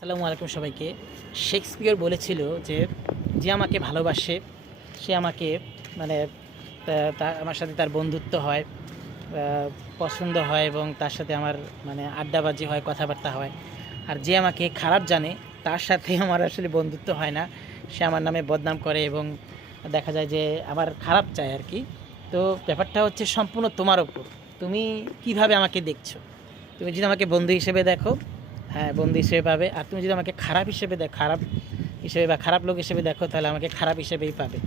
আসসালামু আলাইকুম সবাইকে। শেক্সপিয়র বলেছিল যে যে আমাকে ভালোবাসে সে আমাকে মানে আমার সাথে তার বন্ধুত্ব হয়, পছন্দ হয় এবং তার সাথে আমার আড্ডাবাজি হয়, কথাবার্তা হয়। আর যে আমাকে খারাপ জানে তার সাথে আমার আসলে বন্ধুত্ব হয় না, সে আমার নামে বদনাম করে এবং দেখা যায় যে আমার খারাপ চায় আর কি। তো ব্যাপারটা হচ্ছে সম্পূর্ণ তোমার ওপর, তুমি কিভাবে আমাকে দেখছো। তুমি যদি আমাকে বন্ধু হিসেবে দেখো, হ্যাঁ বন্ধু হিসেবে পাবে। আর তুমি যদি আমাকে খারাপ হিসেবে খারাপ হিসেবে বা খারাপ লোক হিসেবে দেখো, তাহলে আমাকে খারাপ হিসেবেই পাবে।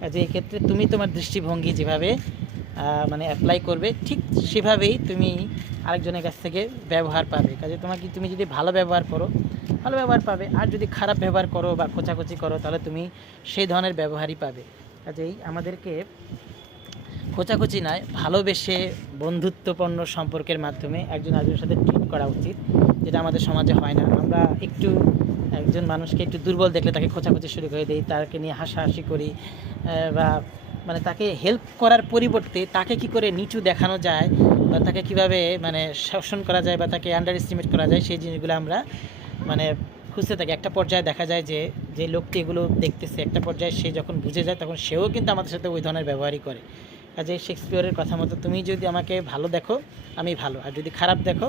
কাজে এই ক্ষেত্রে তুমি তোমার দৃষ্টিভঙ্গি যেভাবে অ্যাপ্লাই করবে, ঠিক সেভাবেই তুমি আরেকজনের কাছ থেকে ব্যবহার পাবে। কাজে তুমি যদি ভালো ব্যবহার করো, ভালো ব্যবহার পাবে। আর যদি খারাপ ব্যবহার করো বা খোঁচাখুচি করো, তাহলে তুমি সেই ধরনের ব্যবহারই পাবে। কাজেই আমাদেরকে খোঁচাখুচি নয়, ভালোবেসে বন্ধুত্বপূর্ণ সম্পর্কের মাধ্যমে একজন আরেকজনের সাথে ট্রিট করা উচিত, যেটা আমাদের সমাজে হয় না। আমরা একজন মানুষকে একটু দুর্বল দেখলে তাকে খোঁচাখুচি শুরু করে দিই, তাকে নিয়ে হাসাহাসি করি, বা তাকে হেল্প করার পরিবর্তে তাকে কি করে নিচু দেখানো যায় বা তাকে কীভাবে শোষণ করা যায় বা তাকে আন্ডার এস্টিমেট করা যায়, সেই জিনিসগুলো আমরা খুঁজতে থাকি। একটা পর্যায়ে দেখা যায় যে যে লোকটি এগুলো দেখতেছে, একটা পর্যায়ে সে যখন বুঝে যায় তখন সেও কিন্তু আমাদের সাথে ওই ধরনের ব্যবহারই করে। কাজে শেক্সপিয়রের কথা মতো তুমি যদি আমাকে ভালো দেখো আমি ভালো, আর যদি খারাপ দেখো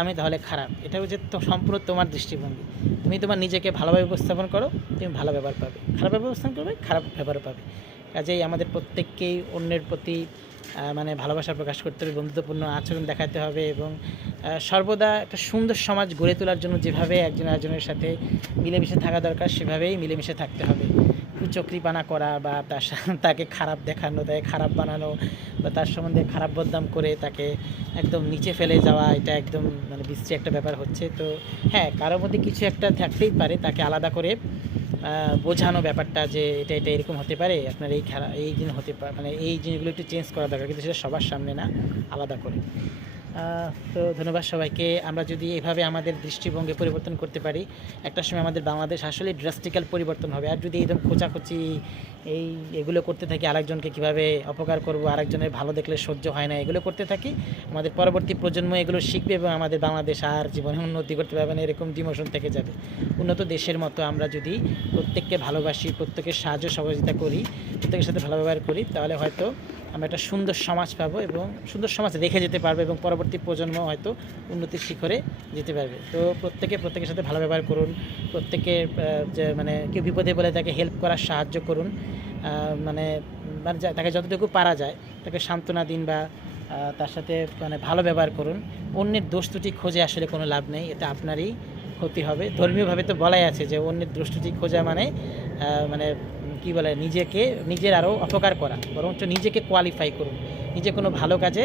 আমি তাহলে খারাপ। এটা হচ্ছে তো সম্পূর্ণ তোমার দৃষ্টিভঙ্গি। তুমি তোমার নিজেকে ভালোভাবে উপস্থাপন করো, তুমি ভালো ব্যবহার পাবে। খারাপভাবে উপস্থাপন করবে, খারাপ ব্যবহারও পাবে। কাজেই আমাদের প্রত্যেককেই অন্যের প্রতি ভালোবাসা প্রকাশ করতে হবে, বন্ধুত্বপূর্ণ আচরণ দেখাতে হবে এবং সর্বদা একটা সুন্দর সমাজ গড়ে তোলার জন্য যেভাবে একজন আরেকজনের সাথে মিলেমিশে থাকা দরকার, সেভাবেই মিলেমিশে থাকতে হবে। কুচক্রিপানা করা বা তাকে খারাপ দেখানো, তাকে খারাপ বানানো বা তার সম্বন্ধে খারাপ বদনাম করে তাকে একদম নিচে ফেলে যাওয়া, এটা একদম বিশ্রী একটা ব্যাপার হচ্ছে। তো হ্যাঁ, কারোর মধ্যে কিছু একটা থাকতেই পারে, তাকে আলাদা করে বোঝানো ব্যাপারটা যে এটা এটা এরকম হতে পারে, আপনার এই জিনিস হতে পারে, এই জিনিসগুলো একটু চেঞ্জ করা দরকার, কিন্তু সেটা সবার সামনে না, আলাদা করে। তো ধন্যবাদ সবাইকে। আমরা যদি এভাবে আমাদের দৃষ্টিভঙ্গি পরিবর্তন করতে পারি, একটা সময় আমাদের বাংলাদেশ আসলে ড্রাস্টিক্যাল পরিবর্তন হবে। আর যদি একদম খোঁচাখুচি এগুলো করতে থাকি, আরেকজনকে কীভাবে অপকার করব, আরেকজনের ভালো দেখলে সহ্য হয় না, এগুলো করতে থাকি, আমাদের পরবর্তী প্রজন্ম এগুলো শিখবে এবং আমাদের বাংলাদেশ আর জীবনে উন্নতি করতে পারবে না, এরকম ডিমোশন থেকে যাবে। উন্নত দেশের মতো আমরা যদি প্রত্যেককে ভালোবাসি, প্রত্যেকের সাহায্য সহযোগিতা করি, প্রত্যেকের সাথে ভালো ব্যবহার করি, তাহলে হয়তো আমরা একটা সুন্দর সমাজ পাবো এবং সুন্দর সমাজ রেখে যেতে পারবে এবং পরবর্তী প্রজন্ম হয়তো উন্নতির শিখরে যেতে পারবে। তো প্রত্যেকের সাথে ভালো ব্যবহার করুন, প্রত্যেকে যে কেউ বিপদে বলে তাকে হেল্প করার সাহায্য করুন, তাকে যতটুকু পারা যায় তাকে সান্ত্বনা দিন বা তার সাথে ভালো ব্যবহার করুন। অন্যের দোষ ত্রুটি খোঁজে আসলে কোনো লাভ নেই, এটা আপনারই ক্ষতি হবে। ধর্মীয়ভাবে তো বলাই আছে যে অন্যের দোষ ত্রুটি খোঁজা কি বলে, নিজের আরও অপকার করা, বরঞ্চ নিজেকে কোয়ালিফাই করুন, নিজে কোনো ভালো কাজে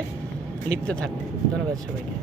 লিপ্ত থাকুন। ধন্যবাদ সবাইকে।